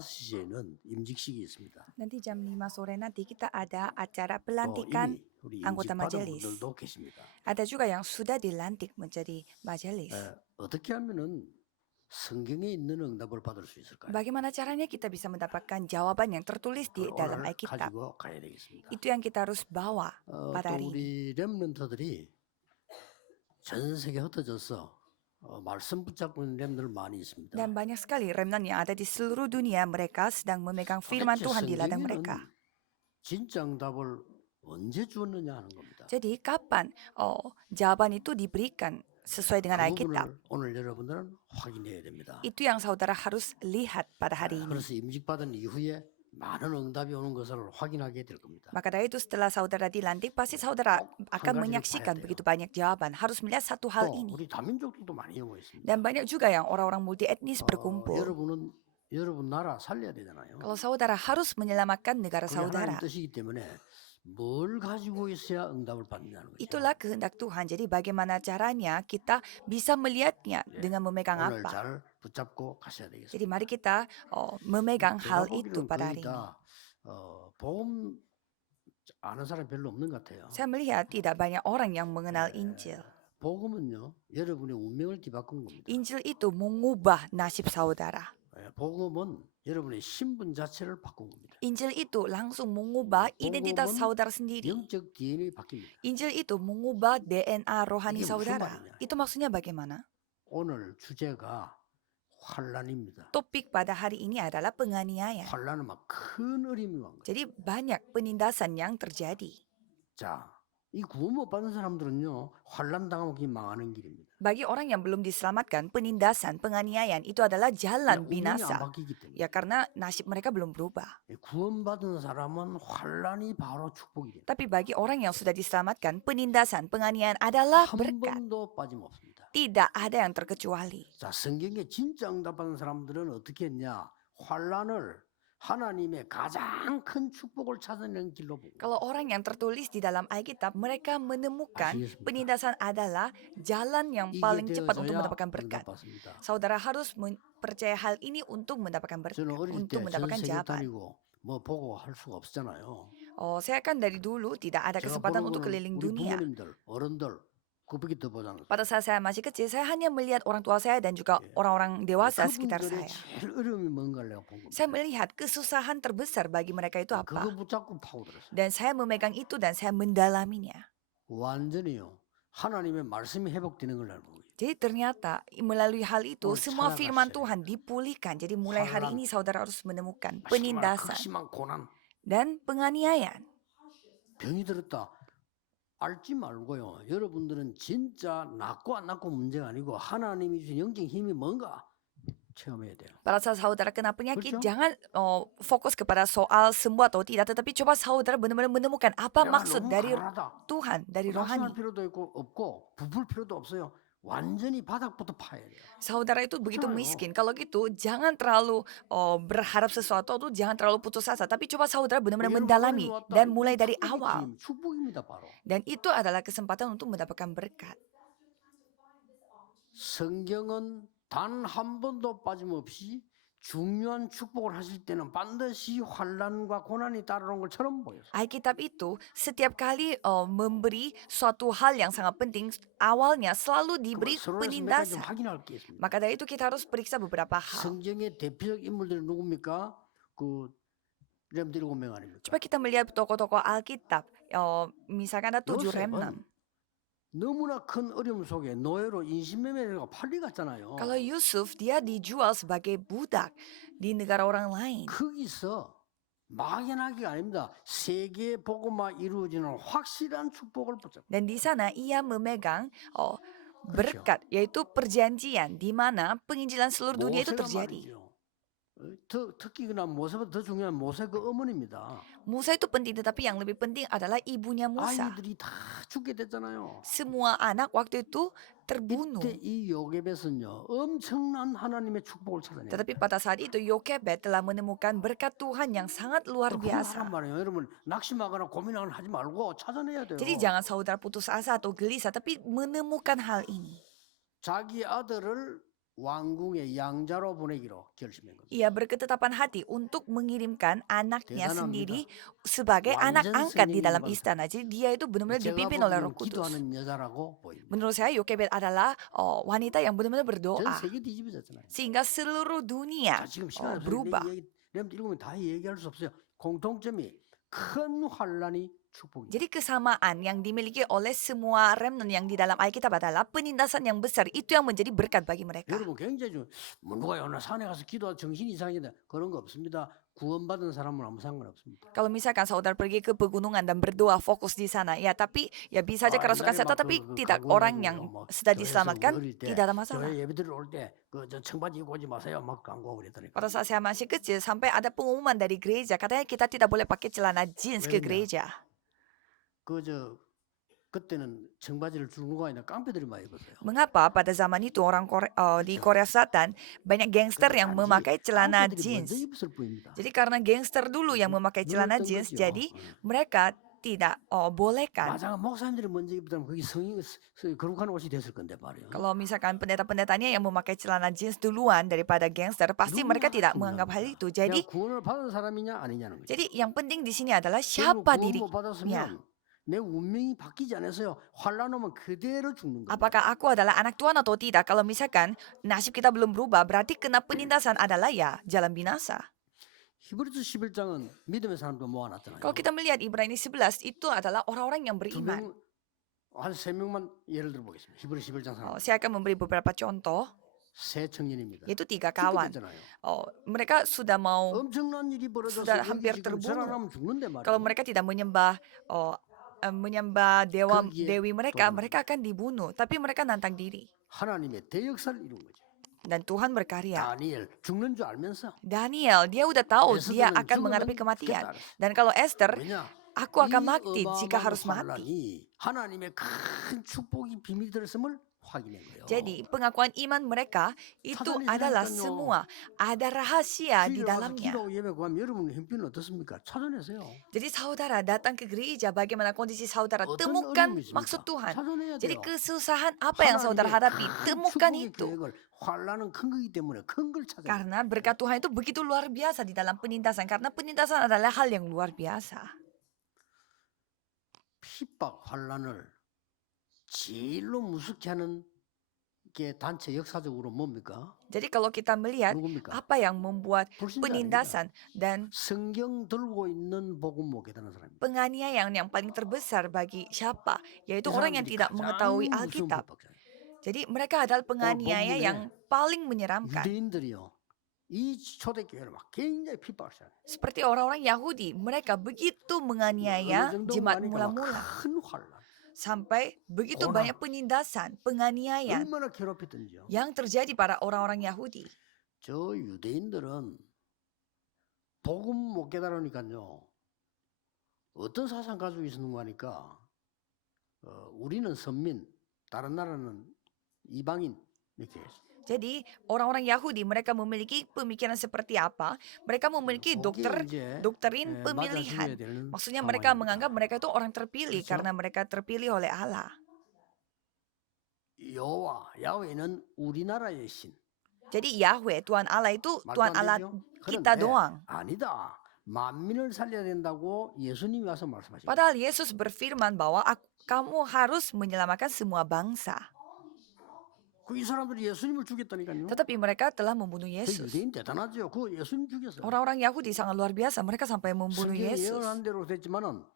5시에는 임직식이 있습니다. Nanti jam 5 sore nanti kita ada acara 또 pelantikan 이미 우리 anggota 임직받은 majelis. 분들도 계십니다. Ada juga yang sudah dilantik menjadi majelis. 어떻게 하면은 성경에 있는 응답을 받을 수 있을까요? Bagaimana caranya kita bisa mendapatkan jawaban yang tertulis di 그걸 dalam 오늘 Alkitab? 가지고 가야 되겠습니다. Itu yang kita harus bawa pada 또 hari ini. 우리 렘넌트들이 전 세계 흩어져서 말씀 붙잡고 있는 렘들 많이 있습니다. Dan banyak sekali remnant yang ada di seluruh dunia, mereka sedang memegang firman 도대체 Tuhan di ladang mereka. 성경에는 진짜 응답을 언제 주었느냐 하는 겁니다. Jadi kapan jawaban itu diberikan sesuai dengan 그 Alkitab? 부분을 오늘 여러분들은 확인해야 됩니다. Itu yang saudara harus lihat pada hari ini. 그래서 임직받은 이후에 많은 응답이 오는 것을 확인하게 될 겁니다. Maka dari itu setelah saudara dilantik, pasti saudara akan menyaksikan begitu banyak jawaban. Harus melihat satu hal 또 ini. 우리 다민족들도 많이 오고 있습니다. Dan banyak juga yang orang-orang multi etnis berkumpul. 여러분은 여러분 나라 살려야 되잖아요. Kalau saudara harus menyelamatkan negara 그게 하나님 saudara. 뜻이기 때문에 뭘 가지고 있어야 응답을 받느냐는 거죠. Itulah kehendak Tuhan. Jadi bagaimana caranya kita bisa melihatnya dengan memegang 오늘 apa? 잘 붙잡고 가셔야 되겠습니다. Jadi mari kita memegang hal 제가 itu 보기로는 pada 거의 hari ini. 다 복음 아는 사람이 별로 없는 것 같아요. Saya melihat tidak banyak orang yang mengenal Injil. 복음은요 여러분의 운명을 뒤바꾼 겁니다. Injil itu mengubah nasib saudara. 복음은 여러분의 신분 자체를 바꾼 겁니다. Injil itu langsung mengubah identitas 복음은 saudara sendiri. 영적 DNA 바뀝니다. Injil itu mengubah DNA rohani 이게 무슨 saudara. 말이냐? Itu maksudnya bagaimana? 오늘 주제가 환란입니다. Topik pada hari ini adalah penganiayaan. 환란은 막 큰 어림이 온 거예요. Jadi banyak penindasan yang terjadi. 자, 이 구원 못 받은 사람들은요 환란 당하면 그게 망하는 길입니다. Bagi orang yang belum diselamatkan, penindasan, penganiayaan itu adalah jalan 운명이 안 binasa. 바뀌기 때문에. Ya karena nasib mereka belum berubah. 구원받은 사람은 환란이 바로 축복이 됩니다. Tapi bagi orang yang sudah diselamatkan, penindasan, penganiayaan adalah 한 berkat. 번도 빠짐없습니다. Tidak ada yang terkecuali. 자, 성경에 진짜 응답받은 사람들은 어떻게 했냐? 환란을 하나님의 가장 큰 축복을 찾아내는 길로 보고. Kalau orang yang tertulis di dalam Alkitab, mereka menemukan 아시겠습니까? penindasan adalah jalan yang 이게 paling cepat untuk 되어져야 mendapatkan berkat. 응답받습니다. Saudara harus percaya hal ini untuk mendapatkan berkat, 저는 어릴 untuk 때 전 mendapatkan 세계 jawaban. 다니고 뭐 보고 할 수가 없잖아요. Saya kan dari dulu tidak ada 제가 kesempatan 보는 untuk 거는 keliling 우리 dunia. 부모님들, 어른들 그밖에 더 보잖아요. Pada saat saya masih kecil, saya hanya melihat orang tua saya dan juga orang-orang dewasa sekitar 그분들의 saya. 제일 어려움이 뭔가를 내가 본 겁니다. Saya melihat kesusahan terbesar bagi mereka itu 그거 apa. 붙잡고 파고들었어요. Dan saya memegang itu dan saya mendalaminya. 완전히요. 하나님의 말씀이 회복되는 걸 알고 있어요. Jadi ternyata melalui hal itu 오늘 semua 찾아가셔야 firman 돼요. Tuhan dipulihkan. Jadi mulai hari 환란. ini saudara harus menemukan 정말 penindasan 극심한 고난, dan penganiayaan. 병이 들었다. 앓지 말고요. 여러분들은 진짜 낫고 안 낫고 문제가 아니고 하나님이 주신 영적 힘이 뭔가 체험해야 돼요. Pada saat saudara kena 그렇죠? penyakit, jangan fokus kepada soal sembuh atau tidak, tetapi coba saudara benar-benar menemukan apa 내가 maksud 너무 dari 가난하다. Tuhan, dari 낙심할 rohani. 필요도 없고 부풀 필요도 없어요. 완전히 바닥부터 파야 돼요. Saudara itu begitu 그렇잖아요. miskin. Kalau gitu, jangan terlalu berharap sesuatu atau jangan terlalu putus asa. Tapi coba saudara benar-benar 여러분 mendalami 하나님 왔다. dan 이게 mulai dari 축복의 awal. 기회입니다. 축복입니다, 바로. Dan itu adalah kesempatan untuk mendapatkan berkat. 성경은 단 한 번도 빠짐없이 중요한 축복을 하실 때는 반드시 환란과 고난이 따르는 것처럼 보여요. Alkitab itu setiap kali memberi suatu hal yang sangat penting, awalnya selalu diberi 서론에서 몇 가지 좀 penindasan. 확인할 게 있습니다. Maka dari itu kita harus periksa beberapa hal. 성경의 대표적 인물들이 누굽니까? 그 렘들 7명 아닙니까? Coba kita melihat tokoh-tokoh Alkitab. Misalkan ada 7 요셉은 remnant. 너무나 큰 어려움 속에 노예로 인신매매가 팔려갔잖아요. Kalau Yusuf, dia dijual sebagai budak di negara orang lain. 거기서 막연하기가 아닙니다. 세계 복음화 이루어지는 확실한 축복을 붙잡고. Dan di sana ia memegang berkat, yaitu perjanjian di mana penginjilan seluruh dunia itu 모세가 terjadi. 말이죠. 특히 그나 모세보다 더 중요한 모세 그 어머니입니다. Musa itu penting, tetapi yang lebih penting adalah ibunya Musa. 아이들이 다 죽게 됐잖아요. Semua anak waktu itu terbunuh. 이때 이 요게벳은요 엄청난 하나님의 축복을 찾아내요. Tetapi pada saat itu Yokebed telah menemukan berkat Tuhan yang sangat luar biasa. 말이에요. 여러분 낙심하거나 고민하거나 하지 말고 찾아내야 돼요. Jadi jangan saudara putus asa atau gelisah, tapi menemukan hal ini. 자기 아들을 왕궁의 양자로 보내기로 결심한 거죠. Ia berketetapan hati untuk mengirimkan anaknya 대단합니다. sendiri sebagai anak 완전 angkat di 성령님을 dalam 받은 istana. Jadi dia itu benar-benar 제가 dipimpin oleh Roh 보기에는 Kudus. 기도하는 여자라고 보입니다. Menurut saya Yokebed adalah wanita yang benar-benar 전 berdoa 세계 뒤집어졌잖아요. sehingga seluruh 자, dunia 지금 시간 없어서 berubah. 여러분들 읽으면 다 얘기할 수 없어요. 공통점이 큰 환란이 축복입니다. Jadi kesamaan yang dimiliki oleh semua remnant yang di dalam Alkitab adalah penindasan yang besar. Itu yang menjadi berkat bagi mereka. 여러분 굉장히 뭐 누가 어느 산에 가서 기도하 정신이 이상하다 그런 거 없습니다. 구원받은 사람은 아무 상관없습니다. Kalau misalkan saudara pergi ke pegunungan dan berdoa fokus di sana, ya tapi ya bisa saja kerasukan 옛날에 setan, 막 tapi 그 tidak 각오해가지고 orang yang 뭐 sudah 교회에서 diselamatkan 어릴 때 tidak ada masalah. 교회 예배드리 올때 그 저 청바지 입고 오지 마세요 막 광고하고 그랬더니 Pada saat saya masih kecil sampai ada pengumuman dari gereja katanya kita tidak boleh pakai celana jeans ke 왜냐? gereja. 그저 그때는 청바지를 주는 거 아니라 깡패들이 많이 입었어요. Mengapa pada zaman itu di Korea Selatan banyak gangster yang memakai celana 깡패들이 먼저 jeans? 입었을 뿐입니다. Jadi karena gangster dulu yang memakai celana 눌렀던 jeans, 거죠. jadi mereka tidak bolehkan. 맞아 목사님들이 먼저 입었다면 그게 거룩한 옷이 됐을 건데 말이에요. Kalau misalkan pendeta-pendetanya yang memakai celana jeans duluan daripada gangster, pasti mereka tidak menganggap hal itu. 그냥 Jadi 구원을 받은 사람이냐 아니냐는 거죠. Jadi yang penting di sini adalah 결국 siapa 구원 못 dirinya. 받았으면 내 운명이 바뀌지 않아서요. 환란 오면 그대로 죽는 거예요. Apakah aku adalah anak Tuhan atau tidak? Kalau misalkan nasib kita belum berubah, berarti kena penindasan adalah ya jalan binasa. 히브리서 11장은 믿음의 사람도 모아놨잖아요. Kalau kita melihat Ibrani 11 itu adalah orang-orang yang beriman. 한 세 명만 예를 들어 보겠습니다. 히브리 11장 사람. Saya akan memberi beberapa contoh, 세 청년입니다. yaitu 3 kawan. 죽겠잖아요. Mereka sudah mau, 엄청난 일이 벌어져서 sudah 여기 hampir 지금 terbunuh. 살아나면 죽는데 말이에요. Kalau mereka tidak menyembah dewi mereka, Tuhan. mereka akan dibunuh. Tapi mereka nantang diri. 하나님의 대역사를 이룬 거죠. Dan Tuhan berkarya. 다니엘 죽는 줄 알면서 Daniel, dia udah tahu dia 에스더는 akan 죽으면 menghadapi kematian. 죽겠다 알았어. Dan kalau Esther, 왜냐? aku akan 이 mati jika 어마어마한 harus mati. 환란이 하나님의 큰 축복이 비밀이 들었음을 확인한 거예요. Jadi pengakuan iman mereka itu 사단이 adalah 있으니까요. semua ada rahasia di 주일에 와서 dalamnya. 기도하고 예배 구하면 여러분 형편은 어떻습니까? 찾아내세요. Jadi saudara datang ke gereja, bagaimana kondisi saudara, 어떤 temukan 어려움이 있습니까? maksud Tuhan. 찾아내야 Jadi 돼요. kesusahan apa yang saudara 하나님의 hadapi, 큰 temukan 축복의 itu. 계획을 환란은 큰 거기 때문에 큰 걸 찾아야 돼요. Karena berkat Tuhan itu begitu luar biasa di dalam penindasan. Karena penindasan adalah hal yang luar biasa. 핍박 환란을 제일로 무섭게 하는 게 단체 역사적으로 뭡니까? Jadi kalau kita melihat 누굽니까? apa yang membuat 불신자 아닙니다. penindasan dan 성경 들고 있는 복음 못 깨닫는 사람입니다. penganiayaan yang paling terbesar bagi siapa? 이 Yaitu orang yang 사람들이 tidak 가장 mengetahui 무서운 Alkitab. 핍박자예요. Jadi mereka adalah penganiaya 본문에 yang paling menyeramkan. 유대인들이요. 이 초대교회를 막 굉장히 핍박을 시작해요. Seperti orang-orang Yahudi, mereka begitu 어느 menganiaya 정도 jemaat 가니까 막 mula-mula. 큰 환란. Sampai begitu 고난. banyak penindasan, penganiayaan 얼마나 괴롭혔던지요. yang terjadi pada orang-orang Yahudi. 저 유대인들은 복음 못 깨달으니까요. 어떤 사상 가지고 있는 거 하니까 우리는 선민, 다른 나라는 이방인 이렇게 Jadi orang-orang Yahudi mereka memiliki pemikiran seperti apa? Mereka memiliki 거기에 이제 doktrin 맞아줘야 pemilihan. 되는 Maksudnya mereka 상황입니다. menganggap mereka itu orang terpilih 그렇죠? karena mereka terpilih oleh Allah. 야훼는 우리나라의 신. Jadi Yahweh, Tuhan Allah itu 말도 Tuhan 안 Allah 되죠? kita 그런데 doang. 아니다. 만민을 살려야 된다고 예수님이 와서 말씀하십니다. Padahal Yesus berfirman bahwa kamu harus menyelamatkan semua bangsa. 이 사람들이 예수님을 죽였다니까요. Tetapi mereka telah membunuh 그 Yesus. 유대인 대단하죠. 그 예수님 죽였어요. Orang-orang Yahudi sangat luar biasa. Mereka sampai membunuh 성경에 Yesus. 예언한 대로 됐지만은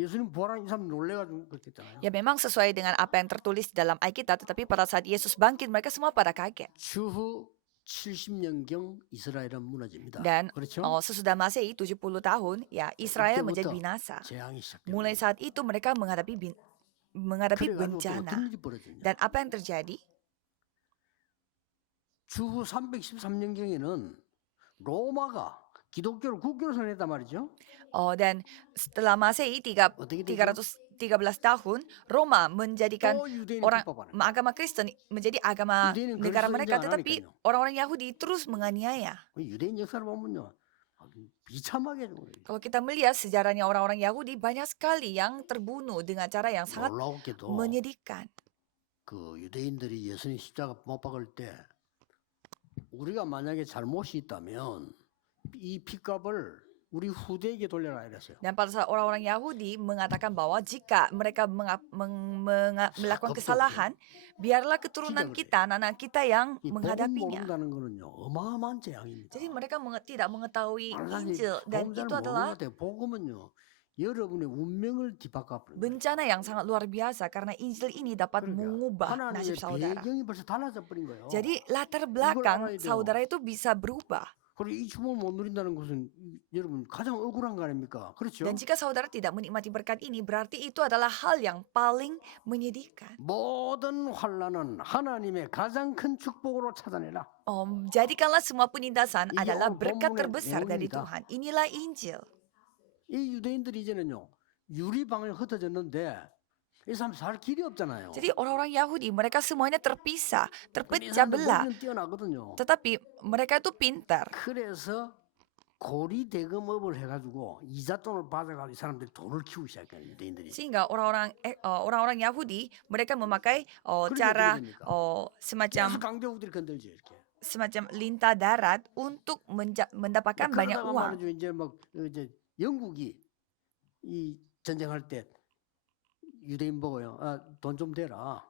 예수님 부활한 이 사람 놀래가지고 그렇게 했잖아요. Ya memang sesuai dengan apa yang tertulis di dalam Alkitab. Tetapi pada saat Yesus bangkit, mereka semua pada kaget. 주후 70년경 이스라엘은 무너집니다. Dan 그렇죠? sesudah Masehi 70 tahun, ya Israel menjadi 그때부터 binasa. 재앙이 시작됩니다. Mulai saat itu mereka menghadapi 그래가지고 또 bencana. 어떤 일이 벌어지냐? Dan apa yang terjadi? 주후 313년경에는 로마가 기독교를 국교로 선언했단 말이죠. Dan setelah Masehi 어떻게 되죠? 313 tahun, Roma menjadikan 또 유대인을 orang 핍박하는. agama Kristen menjadi agama 유대인은 negara 그리스도 mereka. 인정 안 Tetapi 하니까요. orang-orang Yahudi terus menganiaya. 유대인 역사를 보면요, 아주 비참하게 죽어요. Kalau kita melihat sejarahnya orang-orang Yahudi, banyak sekali yang terbunuh dengan cara yang sangat 놀라웠게도 menyedihkan. 그 유대인들이 예수님 십자가 못 박을 때 우리가 만약에 잘못이 있다면 이 핏값을 우리 후대에게 돌려라 이랬어요. Dan pada saat orang-orang Yahudi mengatakan bahwa jika mereka melakukan 겁도 kesalahan, biarlah keturunan 기적을 kita, anak-anak kita yang 이 복음 menghadapinya. 모른다는 거는요 어마어마한 재앙입니다. Jadi mereka tidak mengetahui 사실 Injil dan 복음 잘 itu 모르는 것 adalah 같아요. 복음은요 여러분의 운명을 뒤바꿔버려요. bencana yang sangat luar biasa karena Injil ini dapat 그러니까 mengubah 하나님의 nasib saudara. 배경이 벌써 달라져 버린 거예요. Jadi latar 알아야 belakang 돼요. saudara itu bisa berubah. 그리고 이 축복을 못 누린다는 것은 여러분 가장 억울한 거 아닙니까? 그렇죠? Dan jika saudara tidak menikmati berkat ini, berarti itu adalah hal yang paling menyedihkan. 모든 환난은 하나님의 가장 큰 축복으로 찾아내라. Jadikanlah semua penindasan 이게 adalah 오늘 berkat 본문의 terbesar dari 내용입니다. Tuhan. Inilah Injil. 이 유대인들이 이제는요 유리방에 흩어졌는데 이 사람 살 길이 없잖아요. Jadi orang-orang Yahudi mereka semuanya terpisah, 근데 이 terpecah 사람들 belah. 머리는 뛰어나거든요. Tetapi mereka itu pintar. 그래서 고리 대금업을 해가지고 이자 돈을 받아가지고 이 사람들이 돈을 키우기 시작해요 유대인들이. Sehingga orang-orang Yahudi mereka memakai 그러니까 cara 어떻게 됩니까? semacam 계속 강대국들이 건들지 이렇게. lintah darat untuk mendapatkan banyak 그러다가 uang. 말이죠 이제 막 이제 영국이 이 전쟁할 때 유대인 보고요. 돈 좀 대라.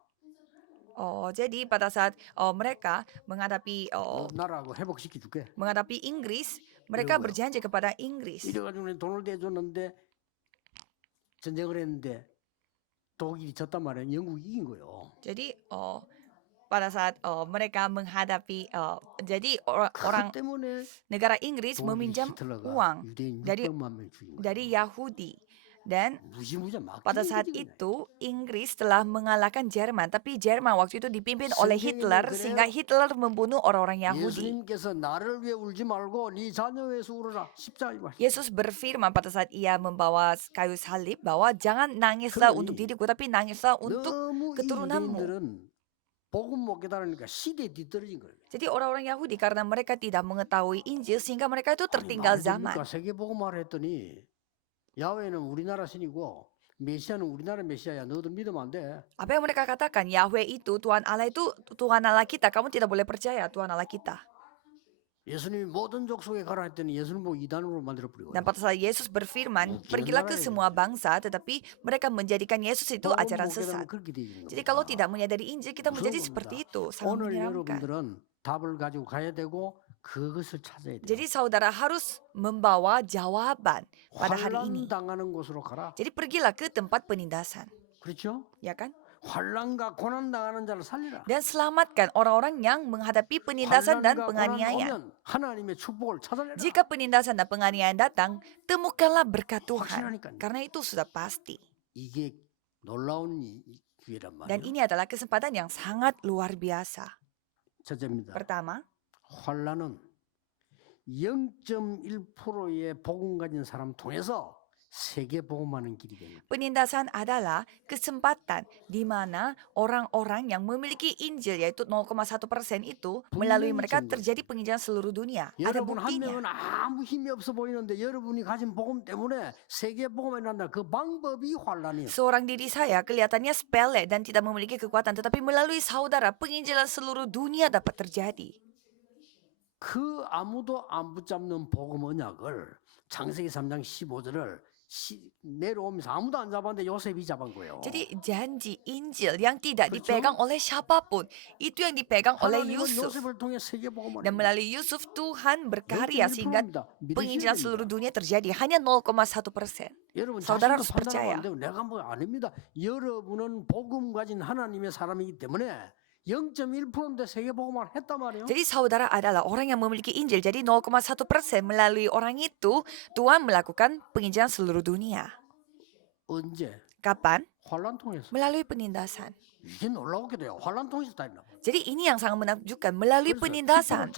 Jadi pada saat mereka menghadapi 나라하고 회복시켜 줄게. Inggris, mereka 이러고요. berjanji kepada Inggris. 이래가지고 돈을 대줬는데 전쟁을 했는데 독일이 졌단 말이에요. 영국이 이긴 거예요. Jadi pada saat mereka menghadapi jadi 그 orang 때문에 negara Inggris 독일 meminjam 히틀러가 uang 유대인 dari 600만 명 죽인 거예요. dari Yahudi. Dan 무지무지 막 pada saat itu Inggris telah mengalahkan Jerman, tapi Jerman waktu itu dipimpin oleh 성경에는 Hitler 그래요? sehingga Hitler membunuh orang-orang Yahudi. 예수님께서 나를 위해 울지 말고 네 자녀 위해서 울어라. 십자가에 말. Yesus berfirman pada saat ia membawa kayu salib bahwa jangan nangislah 그러니 untuk diriku tapi nangislah untuk 너무 이 keturunanmu. 유대인들은 복음 못 깨달으니까 시대에 뒤떨어진 거예요. Jadi orang-orang Yahudi karena mereka tidak mengetahui Injil sehingga mereka itu tertinggal zaman. 세계 복음화를 했더니 야훼는 우리나라 신이고 메시아는 우리나라 메시아야. 너도 믿으면 안 돼. Apa yang mereka katakan? Yahweh itu Tuhan Allah kita. Kamu tidak boleh percaya Tuhan Allah kita. 예수님이 모든 족속에 가라 했더니 예수님 보고 이단으로 만들어 버리고. Dan pada saat Yesus berfirman, Mungkin pergilah ke marah ya. semua bangsa, tetapi mereka menjadikan Yesus itu ajaran sesat. 그렇게 되는 Jadi kalau tidak menyadari Injil, kita menjadi seperti itu, sangat 오늘 menyeramkan. 여러분들은 답을 가지고 가야 되고 그것을 찾아야 돼요. Jadi saudara harus membawa jawaban pada hari 환란 ini. 당하는 곳으로 가라. Jadi pergilah ke tempat penindasan, 그렇죠? ya kan? 환란과 고난 당하는 자를 살리라. Dan selamatkan orang-orang yang menghadapi penindasan dan 환란과 고난 penganiayaan. 오면 하나님의 축복을 찾아내라. Jika penindasan dan penganiayaan datang, temukanlah berkat Tuhan. 확실하니까요. Karena itu sudah pasti. 이게 놀라운 기회란 Dan 말이에요. ini adalah kesempatan yang sangat luar biasa. 첫째입니다. Pertama, 환란은 0.1%의 복음 가진 사람 통해서 세계 복음하는 길이 됩니다. penindasan adalah kesempatan di mana orang-orang yang memiliki Injil yaitu 0,1% itu melalui mereka terjadi penginjilan seluruh dunia. Ada 여러분 한 buktinya. 명은 아무 힘이 없어 보이는데 여러분이 가진 복음 때문에 세계 복음에 난다. 그 방법이 환란이에요. Seorang diri saya kelihatannya sepele dan tidak memiliki kekuatan, tetapi melalui saudara penginjilan seluruh dunia dapat terjadi. 그 아무도 안 붙잡는 복음 언약을 창세기 3장 15절을 내려오면서 아무도 안 잡았는데 요셉이 잡은 거예요. Jadi janji Injil yang tidak dipegang oleh siapapun, itu yang dipegang oleh 하나님은 Yusuf. 요셉을 통해 세계 복음을 Dan melalui Yusuf Tuhan berkarya sehingga penginjilan seluruh dunia terjadi hanya 0,1%. 여러분 사우다라 자신도 percaya. 판단하면 안 돼요. 내가 뭐 아닙니다. 여러분은 복음 가진 하나님의 사람이기 때문에 0.1%인데 세계 복음을 했단 말이에요. Jadi saudara adalah orang yang memiliki Injil. Jadi 0,1% melalui orang itu Tuhan melakukan penginjilan seluruh dunia. 언제? Kapan? 환란 통해서. Melalui penindasan. 이게 놀라웠게 돼요. 환란 통해서 다 했나. Jadi ini yang sangat menakjubkan melalui penindasan.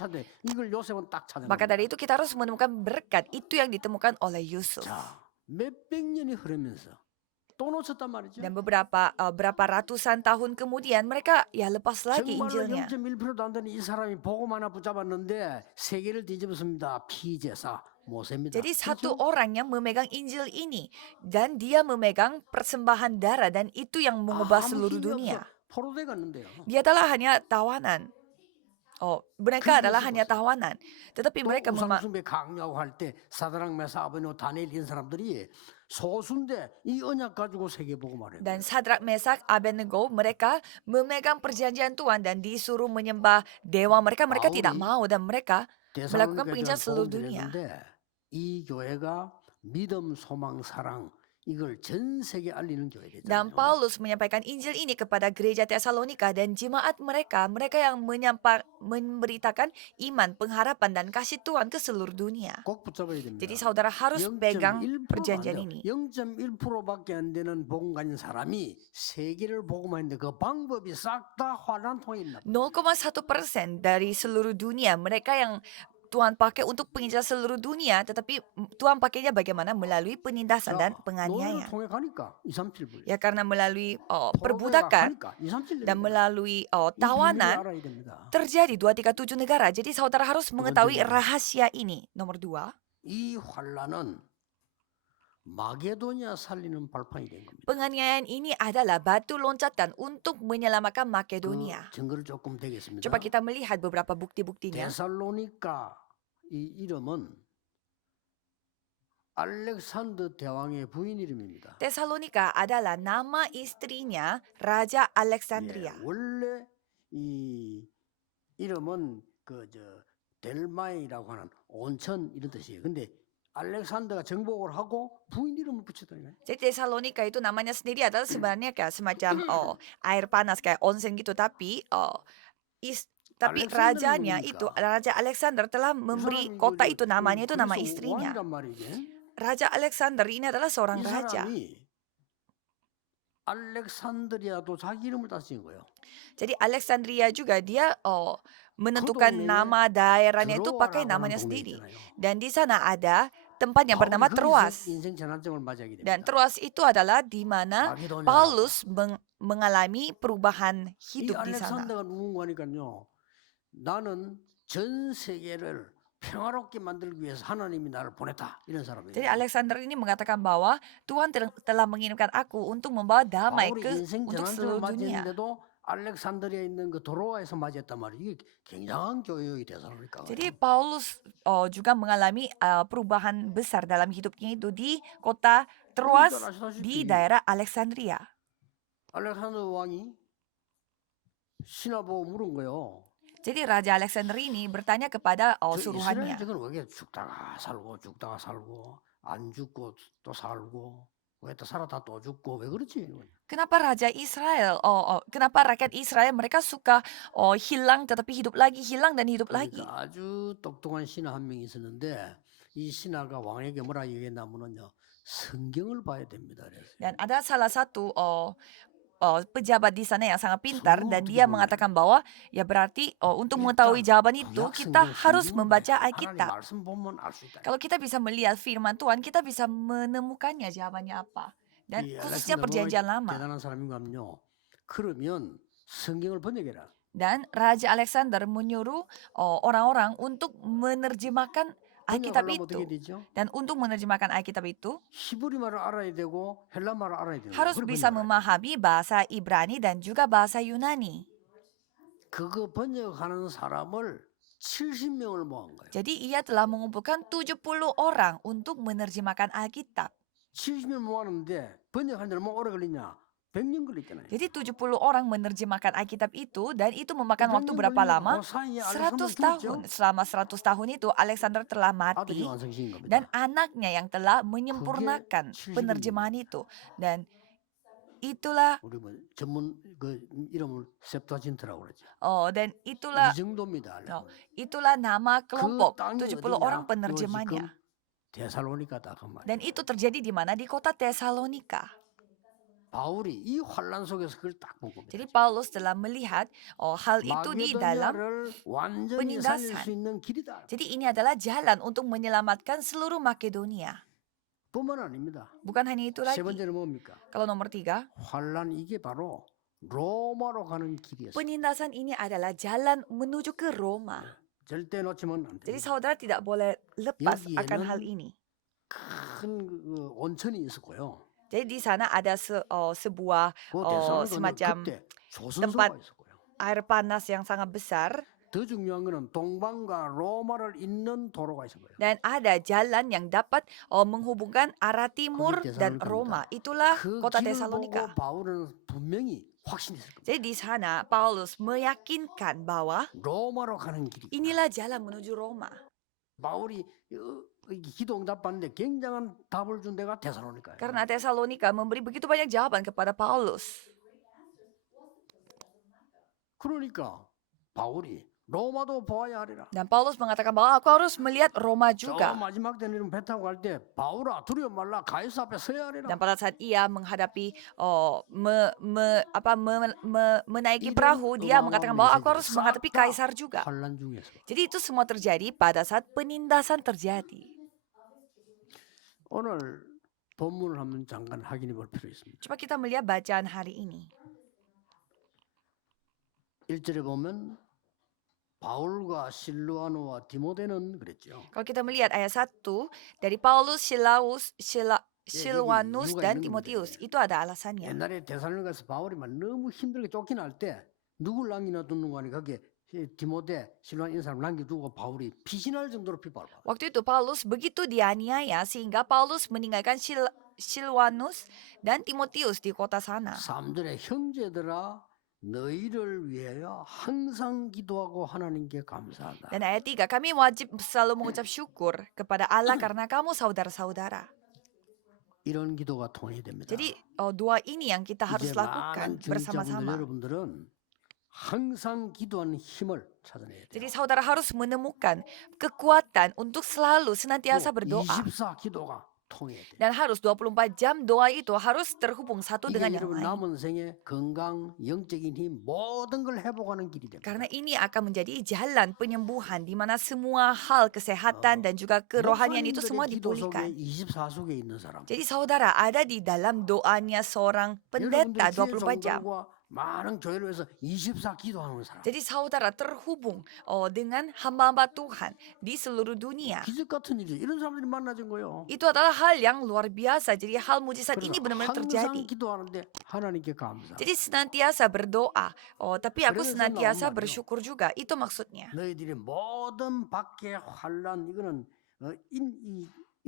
이걸 요셉은 딱 찾은 Maka 거예요. dari itu kita harus menemukan berkat itu yang ditemukan oleh Yusuf. 자, 몇백 년이 흐르면서 또 놓쳤단 말이죠. Dan berapa ratusan tahun kemudian mereka ya lepas lagi 정말로 Injilnya. 0.1%도 안 되는 이 사람이 복음 하나 붙잡았는데 세계를 뒤집었습니다. 피제사 모세입니다. Jadi satu 그렇죠? orang yang memegang Injil ini dan dia memegang persembahan darah dan itu yang mengubah 아무 seluruh 힘이 dunia. 없어. 포로돼 갔는데요. Dia adalah hanya tawanan. mereka adalah 그래서 hanya tawanan. Tetapi 또 mereka 우상숭배 강요하고 할 때 사드락 메사 아베노 다니엘 이런 사람들이 소수인데 이 언약 가지고 세계보고 말해요. dan Sadrak, Mesak, Abednego mereka memegang perjanjian Tuhan dan disuruh menyembah dewa mereka. Mereka tidak 바울이 mau dan mereka melakukan 데살로니가 penginjilan seluruh dunia. 복음을 이 교회가 믿음, 소망, 사랑 이걸 전 세계 알리는 Dan 교회잖아요. Paulus menyampaikan Injil ini kepada gereja Tesalonika dan jemaat mereka yang memberitakan iman, pengharapan dan kasih Tuhan ke seluruh dunia. 꼭 붙잡아야 됩니다. Jadi saudara harus pegang 0.1%가 안 perjanjian 돼요. ini. 0.1%밖에 안 되는 복음 가진 사람이 세계를 복음하는데 그 방법이 싹 다 환란통에 있나 봐요. 0,1% dari seluruh dunia mereka yang Tuhan pakai untuk penginjilan seluruh dunia, tetapi Tuhan pakainya bagaimana? Melalui penindasan dan 노예를 penganiayaan. 통해 가니까 2, 3, 7불. Ya karena melalui 포로가 perbudakan 가니까 2, 3, 7 dan melalui 이 비밀을 tawanan 알아야 됩니다. terjadi 2, 3, 7 negara. Jadi saudara harus mengetahui 번째는 rahasia ini. Nomor 2, 이 환란은 마게도니아 살리는 발판이 된 겁니다. penganiayaan ini adalah batu loncatan untuk menyelamatkan 그 Makedonia. 증거를 조금 되겠습니다. Coba kita melihat beberapa bukti-buktinya. 데살로니가 이 이름은 알렉산더 대왕의 부인 이름입니다. Tesalonika adalah nama istrinya Raja Alexandria. 원래 이 이름은 델마이라고 하는 온천 이런 뜻이에요. 근데 알렉산더가 정복을 하고 부인 이름을 붙였다니까요. Jadi Tesalonika itu namanya sendiri adalah sebenarnya kayak semacam air panas kayak onsen gitu, tapi tapi rajanya itu Raja Alexander telah memberi kota itu namanya itu nama istrinya. Raja Alexander ini adalah seorang 이 raja. 사람이 알렉산드리아도 자기 이름을 다 지은 거예요. Jadi Alexandria juga dia menentukan 동네에 nama daerahnya itu pakai 드로아라고 하는 namanya 동네 sendiri. 있잖아요. Dan di sana ada tempat yang bernama 바울이 Troas. 거기서 인생 전환점을 맞이하게 Dan 됩니다. Troas itu adalah di mana 마게도니아라고. Paulus mengalami perubahan 이 hidup di sana. 알렉산더가 누군가 하니까요. 나는 전 세계를 평화롭게 만들기 위해서 하나님이 나를 보냈다. 이런 사람이에요. Jadi Alexander ini mengatakan bahwa Tuhan telah mengirimkan aku untuk membawa damai 바울이 인생 untuk 전환점을 seluruh dunia. 맞이했는데도 알렉산드리아에 있는 그 도로아에서 맞이했단 말이에요. 이게 굉장한 교회의 대사로니까. Jadi Paulus juga mengalami perubahan besar dalam hidupnya itu di kota Troas di daerah Alexandria. 알렉산더 왕이 신하 보고 물은 거예요. Jadi Raja Alexander ini bertanya kepada suruhannya. 이스라엘적은 왜 죽다가 살고 안 죽고 또 살고 왜 또 살았다 또 죽고 왜 그렇지? Kenapa Raja Israel, kenapa rakyat Israel mereka suka hilang tetapi hidup lagi, hilang dan hidup lagi. 그러니까 아주 똑똑한 신하 한 명이 있었는데 이 신하가 왕에게 뭐라 얘기했냐면요. 성경을 봐야 됩니다. 그랬어요. Dan ada salah satu pejabat di sana yang sangat pintar dan dia mengatakan bahwa ya berarti untuk mengetahui jawaban itu kita harus membaca Alkitab. 말씀 보면 알 수 있다. Kalau kita bisa melihat firman Tuhan, kita bisa menemukannya jawabannya apa. Dan khususnya perjanjian lama. 대단한 사람인가요? 그러면 성경을 번역해라. Dan Raja Alexander menyuruh orang-orang untuk menerjemahkan Alkitab itu. Dan untuk menerjemahkan Alkitab itu 히브리말을 알아야 되고 헬라말을 알아야 되고 harus bisa memahami bahasa Ibrani dan juga bahasa Yunani. 그거 번역하는 사람을 70명을 모은 거예요. Jadi ia telah mengumpulkan 70 orang untuk menerjemahkan Alkitab. 70명 모았는데 번역하는 데는 뭐 오래 걸리냐? 100년 걸렸잖아요. Jadi 70 orang menerjemahkan Alkitab itu dan itu memakan waktu berapa lama? 100 tahun. Selama 100 tahun itu Alexander telah mati dan anaknya yang telah menyempurnakan penerjemahan itu. Dan itulah 전문 그 이름을 septuaginta라고 그러죠. dan 이 정도입니다. itulah nama kelompok 70 orang penerjemahnya. 데살로니가다 그 말. Dan itu terjadi di mana? Di kota Tesalonika. 바울이 이 환란 속에서 그걸 딱 본 겁니다. Jadi Paulus telah melihat hal itu di dalam penindasan. Jadi ini adalah jalan untuk menyelamatkan seluruh Makedonia. 뿐만 아닙니다. Bukan hanya itu lagi. 세 번째는 뭡니까? Kalau nomor 3, 환란 이게 바로 로마로 가는 길이었어요. penindasan ini adalah jalan menuju ke Roma. 절대 놓치면 안 Jadi 됩니다. saudara tidak boleh lepas akan hal ini. 큰 그 온천이 있었고요. Jadi di sana ada sebuah semacam tempat air panas yang sangat besar. 더 중요한 거는 동방과 로마를 잇는 도로가 있는 거예요. Dan ada jalan yang dapat menghubungkan arah timur dan Tesalonika. Roma. Itulah 그 kota 길을 보고 Tesalonika. 바울은 분명히 확신했을 겁니다. Jadi di sana Paulus meyakinkan bahwa 로마로 가는 길이. inilah jalan menuju Roma. 바울이 기도 응답받는데 굉장한 답을 준 데가 데살로니카예요. Karena Tesalonika memberi begitu banyak jawaban kepada Paulus. 그러니까 바울이 로마도 보아야 하리라. Dan Paulus mengatakan bahwa aku harus melihat Roma 저 juga. 마지막 때는 배 타고 갈 때 바울아 두려워 말라 가이사 앞에 서야 하리라. Dan pada saat ia menghadapi menaiki perahu, dia mengatakan bahwa aku harus menghadapi kaisar juga. 환란 중에서. Jadi itu semua terjadi pada saat penindasan terjadi. 오늘 본문을 한번 잠깐 확인해 볼 필요 있습니다. Coba kita melihat bacaan hari ini. 1절에 보면 바울과 실루아노와 디모데는 그랬죠. Kalau kita melihat ayat 1 dari Paulus, Silwanus 이유가 dan 있는 Timotius, 건데. itu ada alasannya. 옛날에 데살로니가서 바울이 막 너무 힘들게 쫓겨날 때 누굴 남기나 두는가 하니 거기에 디모데, 실루안 이런 사람 남겨두고 바울이 피신할 정도로 핍박을 받아요. Waktu itu Paulus begitu dianiaya sehingga Paulus meninggalkan Silwanus dan Timotius di kota sana. 사람들의 형제들아 너희를 위하여 항상 기도하고 하나님께 감사하다. Dan ayat 3, kami wajib selalu mengucap syukur kepada Allah karena kamu saudara-saudara. 이런 기도가 통해야 됩니다. Jadi dua ini yang kita harus 이제 lakukan 많은 중직자분들 bersama-sama. 여러분들은 항상 기도하는 힘을 찾아내야 돼요. Jadi saudara harus menemukan kekuatan untuk selalu senantiasa berdoa. 24 기도가 통해야 돼요. Dan harus 24 jam doa itu harus terhubung satu 이게 dengan yang 여러분 lain. 남은 생에 건강, 영적인 힘 모든 걸 회복하는 길이 됩니다. Karena ini akan menjadi jalan penyembuhan di mana semua hal kesehatan dan juga kerohanian itu semua 목사님들의 기도 속에 dipulihkan. 24속에 있는 사람. Jadi saudara ada di dalam doanya seorang pendeta 24 jam. 많은 교회를 위해서 24 기도하는 사람. Jadi saudara terhubung dengan hamba-hamba Tuhan di seluruh dunia. 기적 같은 일이 이런 사람들이 만나진 거예요. Itu adalah hal yang luar biasa. Jadi hal mujizat ini benar-benar 항상 terjadi. 기도하는데 하나님께 감사. Jadi senantiasa berdoa. Tapi aku 그래서 senantiasa 나온 말이요. bersyukur juga. Itu maksudnya. 너희들이 모든 밖의 환란 이거는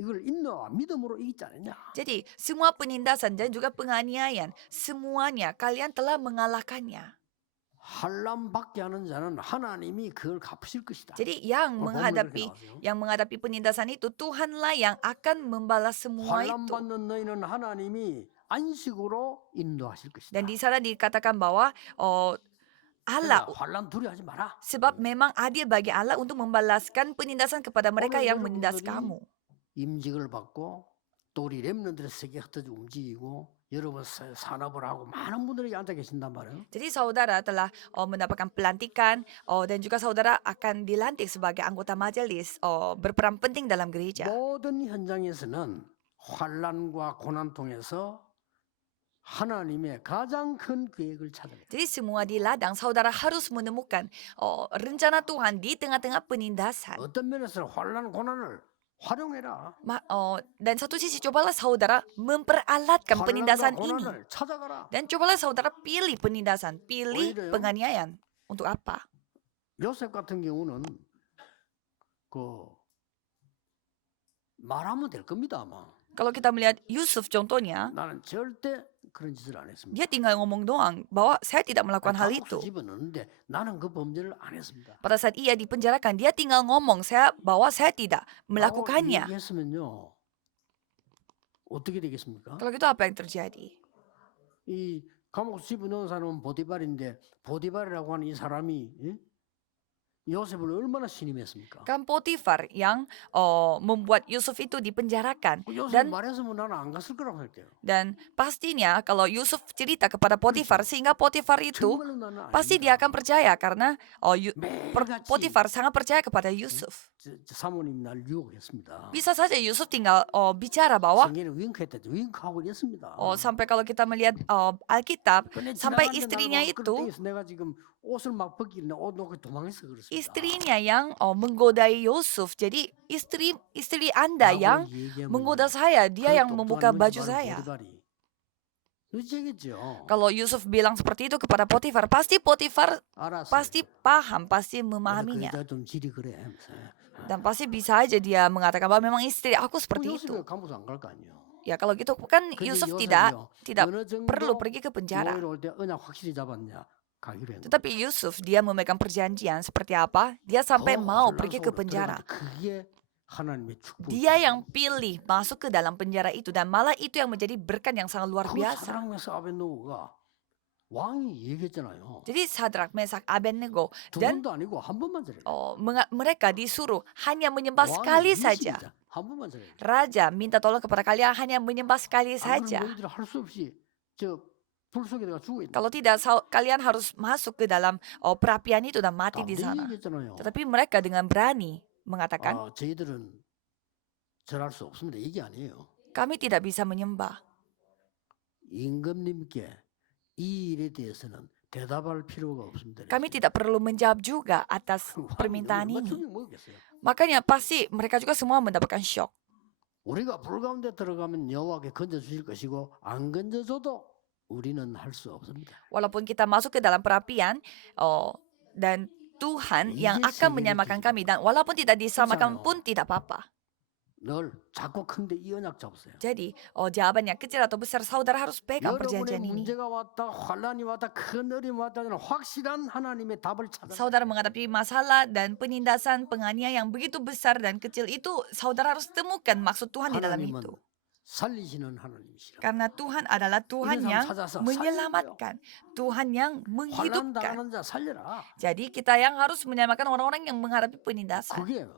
이걸 인내와 믿음으로 이기지 않느냐. Jadi semua penindasan dan juga penganiayaan semuanya kalian telah mengalahkannya. 환란 받게 하는 자는 하나님이 그걸 갚으실 것이다. Jadi yang 본문에 menghadapi 그렇게 나와요. menghadapi penindasan itu Tuhanlah yang akan membalas semua 환란 itu. 받는 너희는 하나님이 안식으로 인도하실 것이다. Dan di sana dikatakan bahwa Allah 그러니까 환란 두려워하지 마라. sebab memang adil bagi Allah untuk membalaskan penindasan kepada mereka 오늘 yang menindas 여러분들이 kamu. 임직을 받고 또 우리 렘넌트의 세계 흩어져 움직이고 여러분 산업을 하고 많은 분들이 앉아 계신단 말이에요. Jadi saudara telah mendapatkan pelantikan dan juga saudara akan dilantik sebagai anggota majelis berperan penting dalam gereja. 모든 현장에서는 환란과 고난 통해서 하나님의 가장 큰 계획을 찾아내요. Jadi semua di ladang saudara harus menemukan rencana Tuhan di tengah-tengah penindasan. 어떤 면에서 환란 고난을 활용해라. Dan satu sisi cobalah saudara memperalatkan 환란과 penindasan ini. 고난을 찾아가라. Dan cobalah saudara pilih penindasan, pilih 오히려요. penganiayaan. Untuk apa? 요셉 같은 경우는 말하면 될 겁니다 아마. Kalau kita melihat Yusuf contohnya, 나는 절대 그런 짓을 안 했습니다. dia tinggal ngomong doang bahwa saya tidak melakukan hal itu. 집어넣는데 나는 그 범죄를 안 했습니다. Pada saat ia dipenjarakan, dia tinggal ngomong bahwa saya tidak melakukannya. 얘기했으면요 어떻게 되겠습니까? Kalau gitu apa yang terjadi? 이 감옥 집어넣은 사람은 보디발인데 보디발이라고 하는 이 사람이 요셉을 얼마나 신임했습니까? Kan Potifar yang membuat Yusuf itu dipenjarakan. 요셉 Dan 말했으면 나는 안 갔을 거라고 할게요. Dan pastinya kalau Yusuf cerita kepada Potifar sehingga Potifar itu 정말로 나는 pasti 아닙니다. dia akan percaya karena 매일같이 Potifar sangat percaya kepada Yusuf. 사모님이 날 유혹했습니다. Bisa saja Yusuf tinggal bicara bahwa 성경에 윙크했다. 윙크하고 있습니다. sampai kalau kita melihat Alkitab 근데 sampai 지나가는데 istrinya 나를 막 itu 끌어당겨서 내가 지금 옷을 막 벗기는데 옷 놓고 도망했어 그렇습니다. istrinya yang menggodai Yusuf. Jadi istri Anda yang menggoda saya, dia yang membuka baju saya. 늦지겠죠. Kalau Yusuf bilang seperti itu kepada Potifar, pasti Potifar 알았어요. pasti paham, pasti 그 memahaminya. 여자 좀 질이 그래. 하면서. Dan pasti bisa aja dia mengatakan bahwa memang istri aku 그 seperti itu. 요셉이 감옥에 안 갈 거 아니에요. Ya kalau gitu kan 근데 Yusuf 요셉이요. tidak 어느 perlu 정도 pergi ke penjara. 노예로 올 때 언약 확실히 잡았냐 가기로 했는데 Tetapi Yusuf dia memegang perjanjian seperti apa? Dia sampai 더 mau 혼란 pergi ke 속으로 penjara. 들어갔는데 그게 하나님의 축복. Dia yang pilih masuk ke dalam penjara itu dan malah itu yang menjadi berkat yang sangat luar 그 biasa. 사랑에서 아벤노고가 왕이 얘기했잖아요. Jadi Sadrak, Mesak, Abednego 두 dan 번도 아니고 한 번만 잘해. mereka disuruh hanya menyembah sekali saja. 한 번만 잘해. Raja minta tolong kepada kalian hanya menyembah sekali 안 그러면 saja. 너희들 할수 없이 저불 속에 내가 죽어 있다. Kalau tidak, kalian harus masuk ke dalam perapian itu dan mati di sana. 얘기했잖아요. Tetapi mereka dengan berani mengatakan, 저희들은 절할 수 없습니다. 이게 아니에요. kami tidak bisa menyembah. 임금님께 이 일에 대해서는 대답할 필요가 없습니다. Kami tidak perlu menjawab juga atas permintaan ini. Makanya pasti mereka juga semua mendapatkan syok. 우리가 불 가운데 들어가면 여호와께 건져 주실 것이고 안 건져줘도 우리는 할 수 없습니다. Walaupun kita masuk ke dalam perapian dan Tuhan yang akan menyelamatkan kami dan walaupun tidak diselamatkan pun tidak apa-apa. 늘 작고 큰데 이 언약 잡으세요. Jadi jawabannya kecil atau besar saudara harus pegang 여러분의 perjanjian ini. 문제가 왔다 환란이 왔다 큰 어려움이 왔다는 확실한 하나님의 답을 찾아. Saudara menghadapi masalah dan penindasan, penganiayaan yang begitu besar dan kecil itu, saudara harus temukan maksud Tuhan di dalam 하나님은 itu. 살리시는 하나님이시라. Karena Tuhan adalah Tuhan yang menyelamatkan, Tuhan yang 환란 menghidupkan. 당하는 자 살려라. Jadi kita yang harus menyelamatkan orang-orang yang menghadapi penindasan. 그게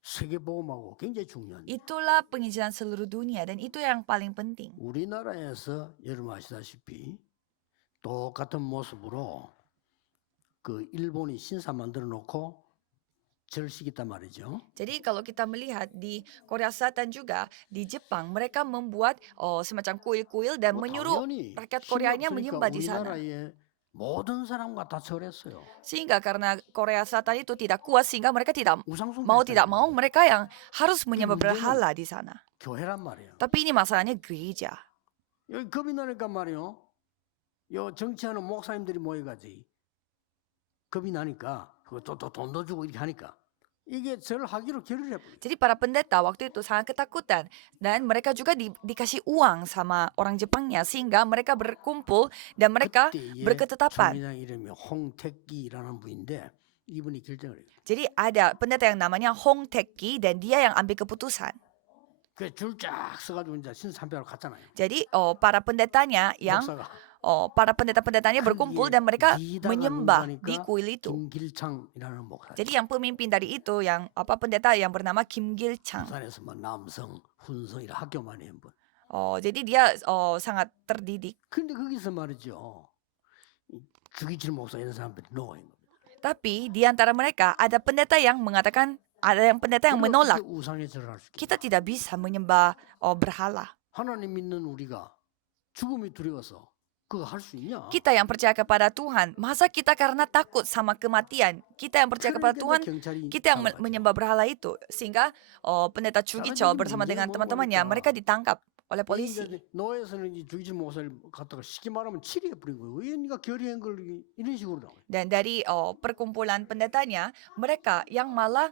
세계복음하고 굉장히 중요한. Itulah penginjilan seluruh dunia dan itu yang paling penting. 우리나라에서 여러분 아시다시피 똑같은 모습으로 그 일본이 신사 만들어 놓고 절식 있단 말이죠. Jadi kalau kita melihat di Korea Selatan juga, di Jepang mereka membuat semacam kuil-kuil dan menyuruh rakyat Koreanya menyembah di sana. 우리나라의 모든 사람과 다 절했어요. Sehingga karena Korea Selatan itu tidak kuat sehingga mereka tidak 우상숭배 tidak mau mereka yang harus menyembah berhala di sana. 교회란 말이에요. Tapi ini masalahnya gereja. 여기 겁이 나니까 말이요. 요 정치하는 목사님들이 모여가지. 겁이 나니까 그것도 또 돈도 주고 이렇게 하니까 이게 절하기로 결의를 해버려. Jadi para pendeta waktu itu sangat ketakutan dan mereka juga dikasih uang sama orang Jepangnya sehingga mereka berkumpul dan mereka berketetapan. 총회장 이름이 홍택기라는 분인데 이분이 결정을 해요. Jadi ada pendeta yang namanya Hong Taek-ki dan dia yang ambil keputusan. 그 줄 쫙 서가지고 이제 신사참배하러 갔잖아요. Jadi para pendetanya yang 목사가 para pendeta-pendetanya berkumpul dan mereka menyembah di kuil itu. 김길창이라는 목사. Jadi yang pemimpin dari itu yang pendeta yang bernama Kim Gil-chang. 부산에서 뭐 남성, 훈성 이런 학교 많이 한 분. Jadi dia sangat terdidik. 근데 거기서 말이죠. 주기철 목사 이런 사람들이 노인 겁니다. Tapi di antara mereka ada pendeta yang mengatakan, ada yang pendeta yang menolak. 우상에 절할 수 있게. Kita tidak bisa menyembah berhala. 하나님 믿는 우리가 죽음이 두려워서 그거 할 수 있냐? Kita yang percaya kepada Tuhan, masa kita karena takut sama kematian, kita yang percaya kepada Tuhan, kita yang menyembah berhala itu, sehingga pendeta Chugicho bersama dengan teman-temannya mereka ditangkap oleh polisi. 노예에서는 이 주기철 목사를 갖다가 쉽게 말하면 치리해 버린 거예요. 왜 네가 결의한 걸 이런 식으로 나와요? Dan dari perkumpulan pendetanya, mereka yang malah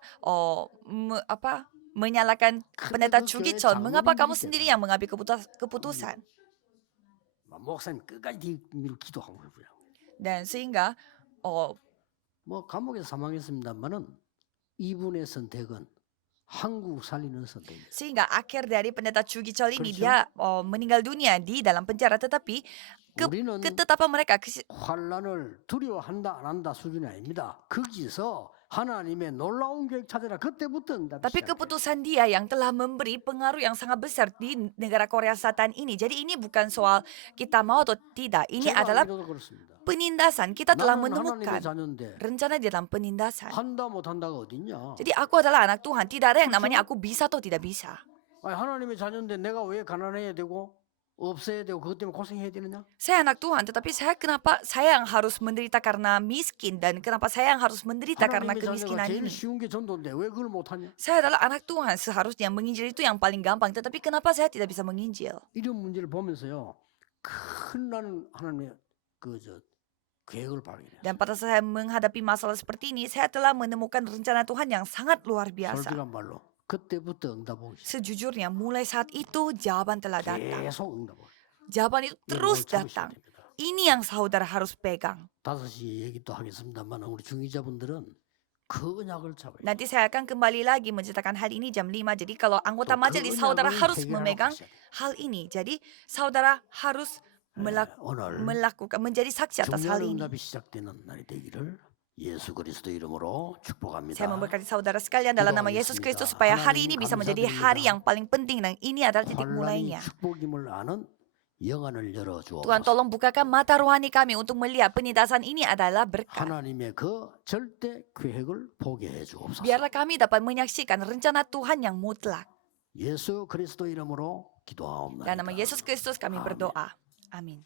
menyalahkan pendeta Chugicho, mengapa kamu sendiri yang mengambil keputusan? 목사님 끝까지 뒤로 기도하고 그러고요. Dan sehingga 뭐 감옥에서 사망했습니다만은 이분의 선택은 한국 살리는 선택입니다. sehingga akhir dari pendeta Chugichol ini dia meninggal dunia di dalam penjara, tetapi ketetapan mereka 환란을 두려워한다 안 한다 수준이 아닙니다. 거기서 하나님의 놀라운 계획 찾아라. 그때부터 tapi keputusan dia yang telah memberi pengaruh yang sangat besar di negara Korea Selatan ini. Jadi ini bukan soal kita mau atau tidak. Ini adalah penindasan. Kita telah menemukan rencana di dalam penindasan. 한다 못 한다가 어딨냐? Jadi aku adalah anak Tuhan. Tidak ada yang namanya aku bisa atau tidak bisa. 아니, 하나님의 자녀인데 내가 왜 가난해야 되고 없어야 되고 그것 때문에 고생해야 되느냐? Saya anak Tuhan, tetapi kenapa saya yang harus menderita karena miskin dan kenapa saya yang harus menderita karena kemiskinan 제일 ini? 쉬운 게 전도인데 왜 그걸 못 ha냐? Saya adalah anak Tuhan, seharusnya menginjil itu yang paling gampang, tetapi kenapa saya tidak bisa menginjil? 이런 문제를 보면서요. 큰난 하나님의 계획을 발견해요. Dan pada saat saya menghadapi masalah seperti ini, saya telah menemukan rencana Tuhan yang sangat luar biasa. 솔직한 말로 그때부터 응답 오기 시작. Sejujurnya, mulai saat itu jawaban telah datang. 계속 응답 오기. Jawaban itu 이걸 terus 참으셔야 datang. 됩니다. Ini yang saudara harus pegang. 5시에 얘기도 하겠습니다만 우리 중위자분들은 그 언약을 잡아요. Nanti saya akan kembali lagi menceritakan hal ini jam 5. Jadi kalau anggota 또 그 majelis saudara 언약을 harus 해결하고 memegang 가셔야 돼요. hal ini. Jadi saudara harus 오늘 melakukan menjadi saksi atas hal 중요한 ini. 응답이 시작되는 날이 되기를 예수 그리스도 이름으로 축복합니다. Saya memberkati saudara sekalian dalam nama Yesus Kristus supaya hari ini bisa menjadi hari yang paling penting dan ini adalah titik 환란이 mulainya. 축복임을 아는 영안을 열어 Tuhan 주옵소서. tolong bukakan mata rohani kami untuk melihat penindasan ini adalah berkat. 하나님의 그 절대 계획을 보게 해 주옵소서. Biarlah kami dapat menyaksikan rencana Tuhan yang mutlak. 예수 그리스도 이름으로 Dalam nama 기도하옵나이다. Yesus Kristus kami Amin. berdoa. Amin.